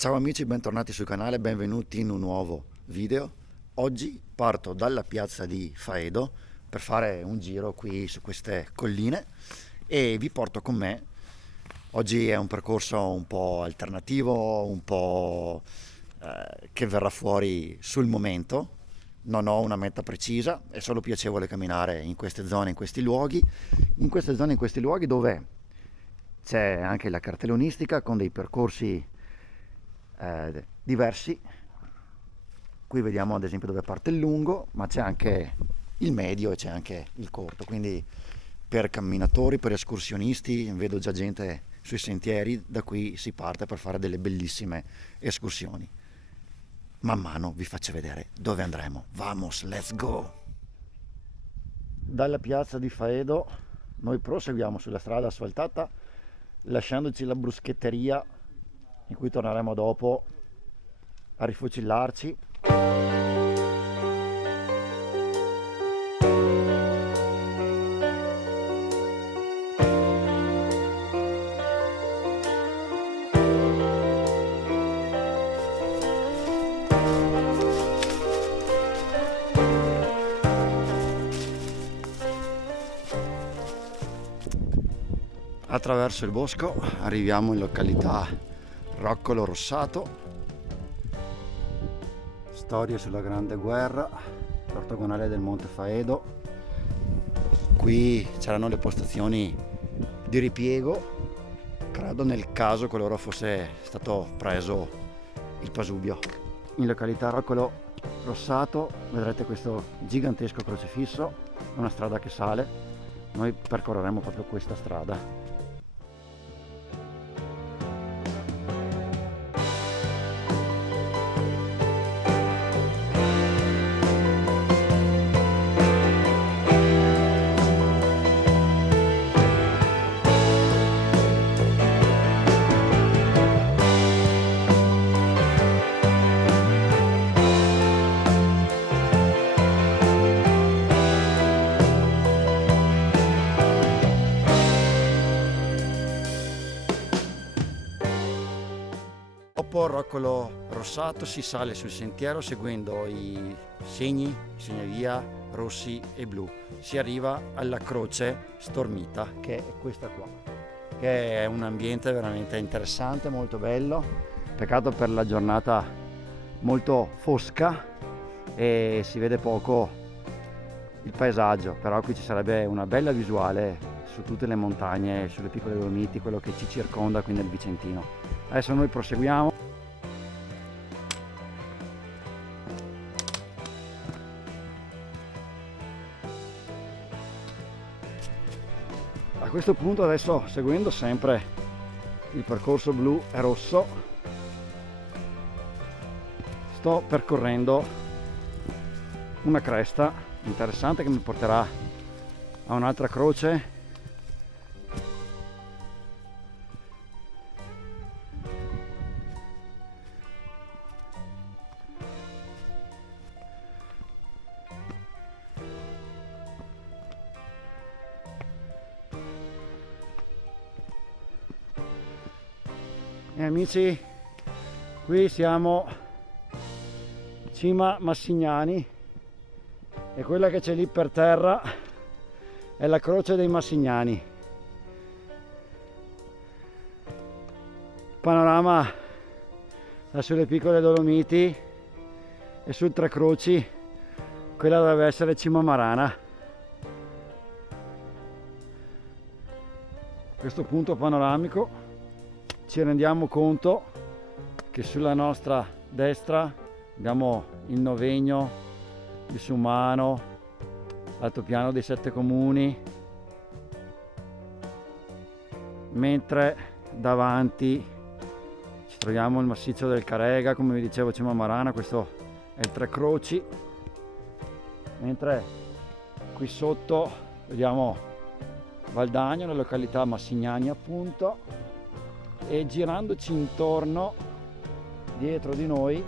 Ciao amici, bentornati sul canale, benvenuti in un nuovo video. Oggi parto dalla piazza di Faedo per fare un giro qui su queste colline e vi porto con me. Oggi è un percorso un po' alternativo, un po' che verrà fuori sul momento. Non ho una meta precisa, è solo piacevole camminare in queste zone, in questi luoghi, in questi luoghi dove c'è anche la cartellonistica con dei percorsi diversi. Qui vediamo ad esempio dove parte il lungo, ma c'è anche il medio e c'è anche il corto, quindi per camminatori, per escursionisti, vedo già gente sui sentieri. Da qui si parte per fare delle bellissime escursioni. Man mano vi faccio vedere dove andremo. Vamos, let's go! Dalla piazza di Faedo noi proseguiamo sulla strada asfaltata, lasciandoci la bruschetteria in cui torneremo dopo a rifocillarci. Attraverso il bosco arriviamo in località Roccolo Rossato. Storie sulla Grande Guerra, l'ortogonale del Monte Faedo. Qui c'erano le postazioni di ripiego, credo nel caso qualora fosse stato preso il Pasubio. In località Roccolo Rossato vedrete questo gigantesco crocifisso, una strada che sale. Noi percorreremo proprio questa strada. Dopo Roccolo Rossato si sale sul sentiero seguendo i segnavia rossi e blu. Si arriva alla croce stormita, che è questa qua, che è un ambiente veramente interessante, molto bello. Peccato per la giornata molto fosca e si vede poco il paesaggio, però qui ci sarebbe una bella visuale su tutte le montagne, sulle piccole Dolomiti, quello che ci circonda qui nel Vicentino. Adesso noi proseguiamo. A questo punto, adesso seguendo sempre il percorso blu e rosso, sto percorrendo una cresta interessante che mi porterà a un'altra croce. E amici, qui siamo Cima Massignani e quella che c'è lì per terra è la croce dei Massignani. Panorama da sulle piccole Dolomiti e su Tre Croci, quella dovrebbe essere Cima Marana. A questo punto panoramico ci rendiamo conto che sulla nostra destra abbiamo il Novegno di Sumano, l'altopiano dei Sette Comuni, mentre davanti ci troviamo il massiccio del Carega, come vi dicevo Cima Marana, questo è il Tre Croci, mentre qui sotto vediamo Valdagno, la località Massignani appunto, e girandoci intorno dietro di noi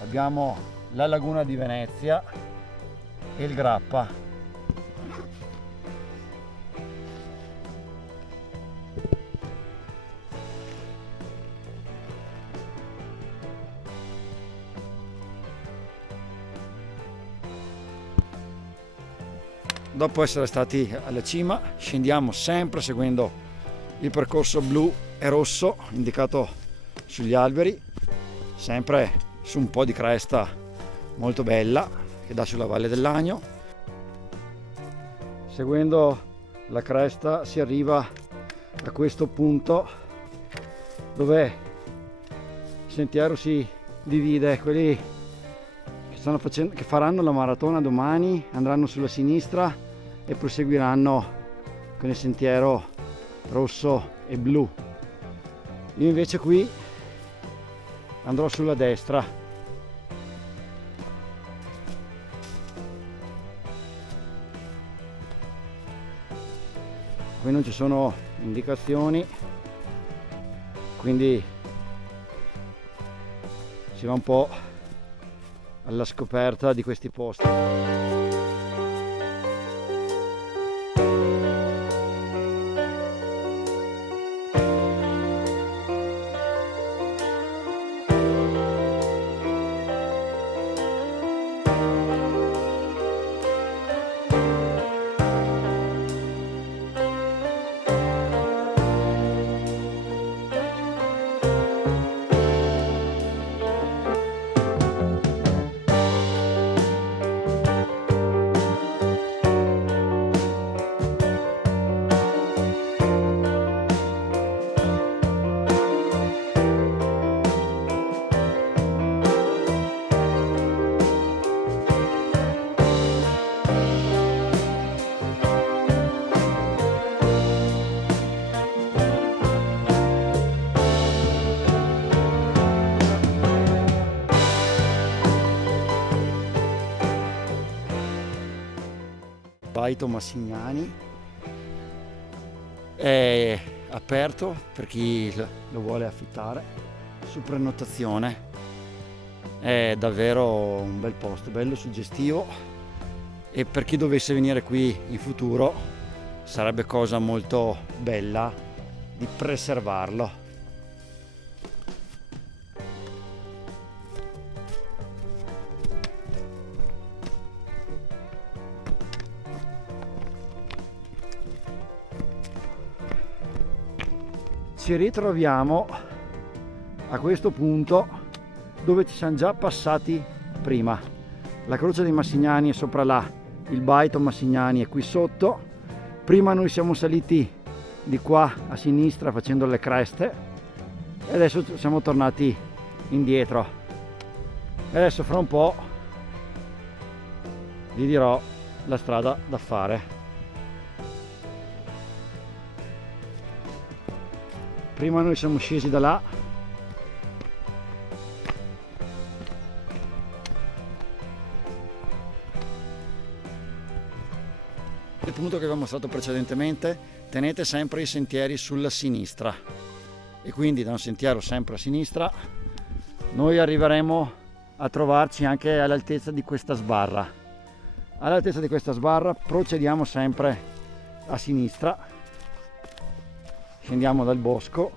abbiamo la laguna di Venezia e il Grappa. dopo essere stati alla cima, scendiamo sempre seguendo il percorso blu e rosso indicato sugli alberi, sempre su un po' di cresta molto bella che dà sulla Valle del Lagno. Seguendo la cresta si arriva a questo punto dove il sentiero si divide. Quelli che faranno la maratona domani andranno sulla sinistra e proseguiranno con il sentiero rosso e blu. Io invece qui andrò sulla destra. Qui non ci sono indicazioni, quindi si va un po' alla scoperta di questi posti. Baito Massignani è aperto per chi lo vuole affittare su prenotazione. È davvero un bel posto, bello, suggestivo, e per chi dovesse venire qui in futuro sarebbe cosa molto bella di preservarlo. Ci ritroviamo a questo punto dove ci siamo già passati prima. La croce dei Massignani è sopra là, il Baito Massignani è qui sotto. Prima noi siamo saliti di qua a sinistra facendo le creste e adesso siamo tornati indietro. E adesso fra un po' vi dirò la strada da fare. Prima noi siamo scesi da là, il punto che vi ho mostrato precedentemente, tenete sempre i sentieri sulla sinistra e quindi da un sentiero sempre a sinistra noi arriveremo a trovarci anche all'altezza di questa sbarra. All'altezza di questa sbarra procediamo sempre a sinistra. Scendiamo dal bosco.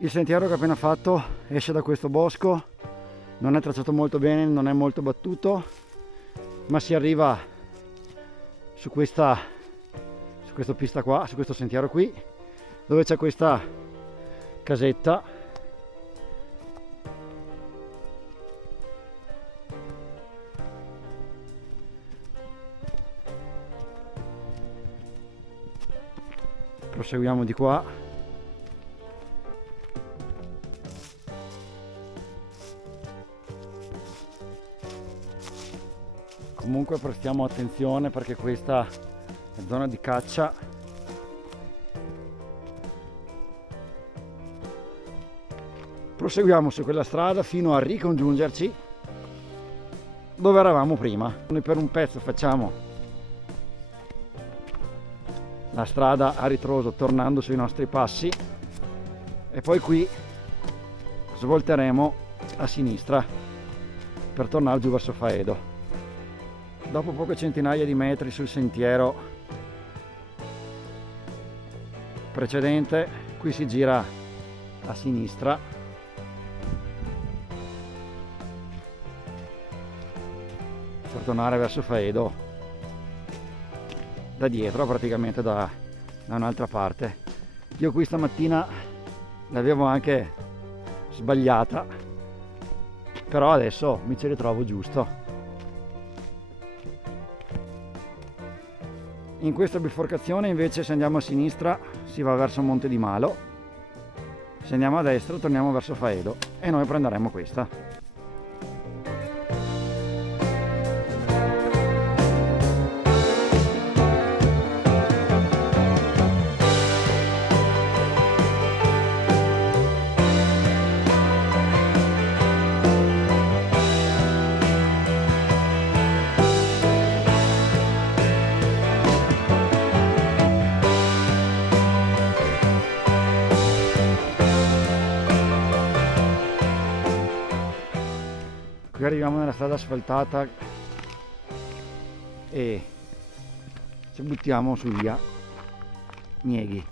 Il sentiero che ho appena fatto esce da questo bosco, non è tracciato molto bene, non è molto battuto, ma si arriva su questa pista qua, su questo sentiero qui, dove c'è questa casetta. Proseguiamo di qua. Comunque prestiamo attenzione perché questa è zona di caccia. Proseguiamo su quella strada fino a ricongiungerci dove eravamo prima. Noi per un pezzo facciamo la strada a ritroso tornando sui nostri passi e poi qui svolteremo a sinistra per tornare giù verso Faedo. Dopo poche centinaia di metri sul sentiero precedente, qui si gira a sinistra per tornare verso Faedo da dietro, praticamente da un'altra parte. Io qui stamattina l'avevo anche sbagliata, però adesso mi ci ritrovo giusto. In questa biforcazione invece, se andiamo a sinistra si va verso Monte di Malo, se andiamo a destra torniamo verso Faedo e noi prenderemo questa. Qui arriviamo nella strada asfaltata e ci buttiamo su via Nieghi.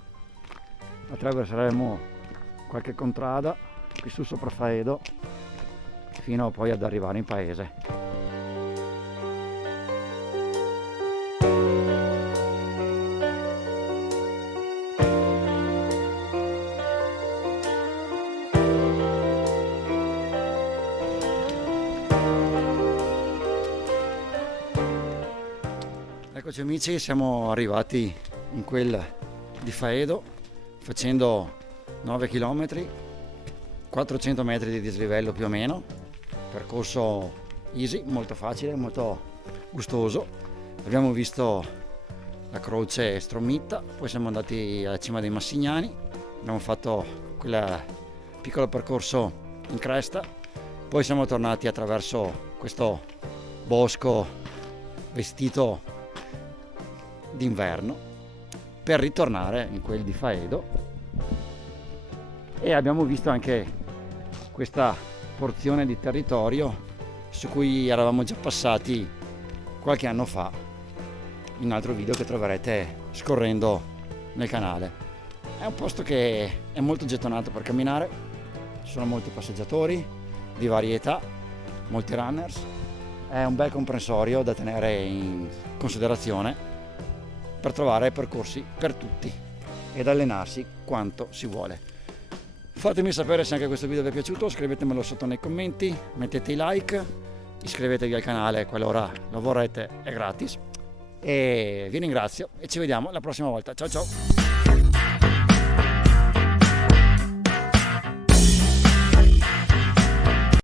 Attraverseremo qualche contrada qui su sopra Faedo fino poi ad arrivare in paese. Eccoci amici, siamo arrivati in quel di Faedo facendo 9 km, 400 metri di dislivello più o meno, percorso easy, molto facile, molto gustoso. Abbiamo visto la croce Stromitta, poi siamo andati alla cima dei Massignani, abbiamo fatto quel piccolo percorso in cresta, poi siamo tornati attraverso questo bosco vestito d'inverno per ritornare in quel di Faedo, e abbiamo visto anche questa porzione di territorio su cui eravamo già passati qualche anno fa in un altro video che troverete scorrendo nel canale. È un posto che è molto gettonato per camminare, ci sono molti passeggiatori di varie età, molti runners, è un bel comprensorio da tenere in considerazione per trovare percorsi per tutti ed allenarsi quanto si vuole. Fatemi sapere se anche questo video vi è piaciuto, scrivetemelo sotto nei commenti, mettete i like, iscrivetevi al canale qualora lo vorrete, è gratis, e vi ringrazio e ci vediamo la prossima volta. Ciao ciao!